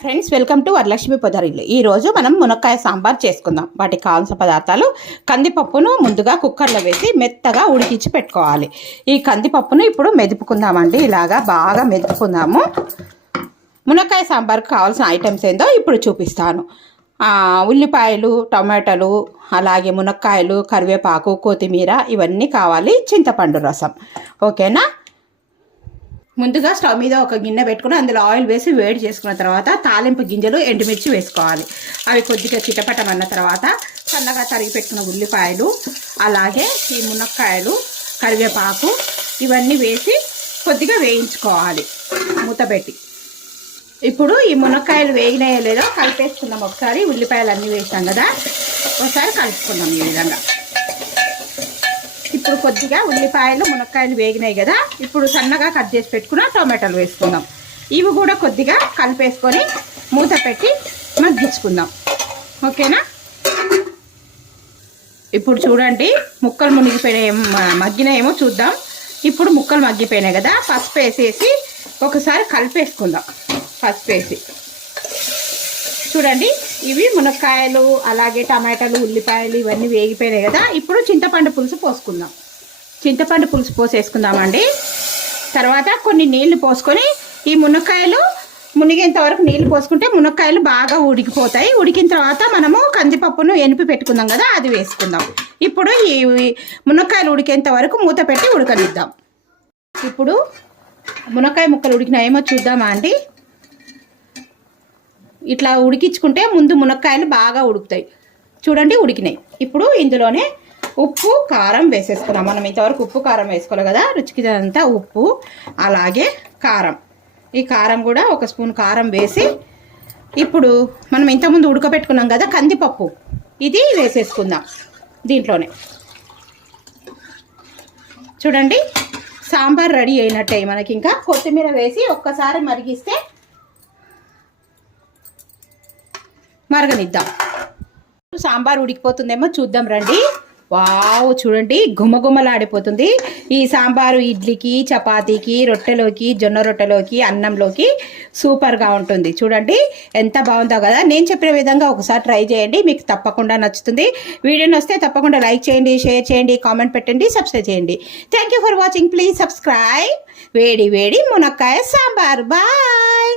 Friends, welcome to Varalakshmi Podarillu. ఈరోజు మనం మునక్కాయ సాంబార్ చేసుకుందాం. వాటికి కావాల్సిన పదార్థాలు: కందిపప్పును ముందుగా కుక్కర్లో వేసి మెత్తగా ఉడికించి పెట్టుకోవాలి. ఈ కందిపప్పును ఇప్పుడు మెదుపుకుందామండి. ఇలాగా బాగా మెదుపుకుందాము. మునక్కాయ సాంబార్కి కావాల్సిన ఐటమ్స్ ఏందో ఇప్పుడు చూపిస్తాను. ఉల్లిపాయలు, టమాటాలు, అలాగే మునక్కాయలు, కరివేపాకు, కొత్తిమీర ఇవన్నీ కావాలి. చింతపండు రసం. ఓకేనా? ముందుగా స్టవ్ మీద ఒక గిన్నె పెట్టుకుని అందులో ఆయిల్ వేసి వేడి చేసుకున్న తర్వాత తాలింపు గింజలు, ఎండుమిర్చి వేసుకోవాలి. అవి కొద్దిగా చిటపటమన్న తర్వాత సన్నగా తరిగి పెట్టుకున్న ఉల్లిపాయలు, అలాగే ఈ మునక్కాయలు, కరివేపాకు ఇవన్నీ వేసి కొద్దిగా వేయించుకోవాలి మూత పెట్టి. ఇప్పుడు ఈ మునక్కాయలు వేగినాయో లేదో కలిపేసుకుందాం. ఒకసారి ఉల్లిపాయలు అన్నీ వేసాం కదా, ఒకసారి కలుపుకుందాం ఈ విధంగా. ఇప్పుడు కొద్దిగా ఉల్లిపాయలు, మునక్కాయలు వేగినాయి కదా, ఇప్పుడు సన్నగా కట్ చేసి పెట్టుకున్న టొమాటోలు వేసుకుందాం. ఇవి కూడా కొద్దిగా కలిపేసుకొని మూత పెట్టి మగ్గించుకుందాం. ఓకేనా? ఇప్పుడు చూడండి, ముక్కలు మునిగిపోయినాయి, మగ్గినాయేమో చూద్దాం. ఇప్పుడు ముక్కలు మగ్గిపోయినాయి కదా, పసుపు వేసేసి ఒకసారి కలిపేసుకుందాం. పసుపు వేసి చూడండి, ఇవి మునక్కాయలు, అలాగే టమాటాలు, ఉల్లిపాయలు ఇవన్నీ వేగిపోయినాయి కదా. ఇప్పుడు చింతపండు పులుసు పోసుకుందాం. చింతపండు పులుసు పోసేసుకుందామండి. తర్వాత కొన్ని నీళ్లు పోసుకొని ఈ మునక్కాయలు మునిగేంత వరకు నీళ్లు పోసుకుంటే మునక్కాయలు బాగా ఉడికిపోతాయి. ఉడికిన తర్వాత మనము కందిపప్పును ఎనిపి పెట్టుకుందాం కదా, అది వేసుకుందాం. ఇప్పుడు ఈ మునక్కాయలు ఉడికేంత వరకు మూత పెట్టి ఉడకనిద్దాం. ఇప్పుడు మునక్కాయ ముక్కలు ఉడికినాయేమో చూద్దామా అండి. ఇట్లా ఉడికించుకుంటే ముందు మునక్కాయలు బాగా ఉడుకుతాయి. చూడండి, ఉడికినాయి. ఇప్పుడు ఇందులోనే ఉప్పు, కారం వేసేసుకున్నాం. మనం ఇంతవరకు ఉప్పు, కారం వేసుకోవాలి కదా, రుచికి అంతా ఉప్పు, అలాగే కారం. ఈ కారం కూడా ఒక స్పూన్ కారం వేసి ఇప్పుడు మనం ఇంతకుముందు ఉడకబెట్టుకున్నాం కదా కందిపప్పు, ఇది వేసేసుకుందాం దీంట్లోనే. చూడండి, సాంబార్ రెడీ అయినట్టే. మనకి ఇంకా కొత్తిమీర వేసి ఒక్కసారి మరిగిస్తే మరగనిద్దాం. సాంబార్ ఉడికిపోతుందేమో చూద్దాం రండి. వావ్, చూడండి, గుమగుమలాడిపోతుంది. ఈ సాంబారు ఇడ్లీకి, చపాతీకి, రొట్టెలోకి, జొన్న రొట్టెలోకి, అన్నంలోకి సూపర్గా ఉంటుంది. చూడండి ఎంత బాగుందో కదా. నేను చెప్పిన విధంగా ఒకసారి ట్రై చేయండి, మీకు తప్పకుండా నచ్చుతుంది. వీడియో నచ్చితే తప్పకుండా లైక్ చేయండి, షేర్ చేయండి, కామెంట్ పెట్టండి, సబ్స్క్రైబ్ చేయండి. Thank you for watching. Please subscribe. వేడి వేడి మునక్కాయ సాంబార్. బాయ్.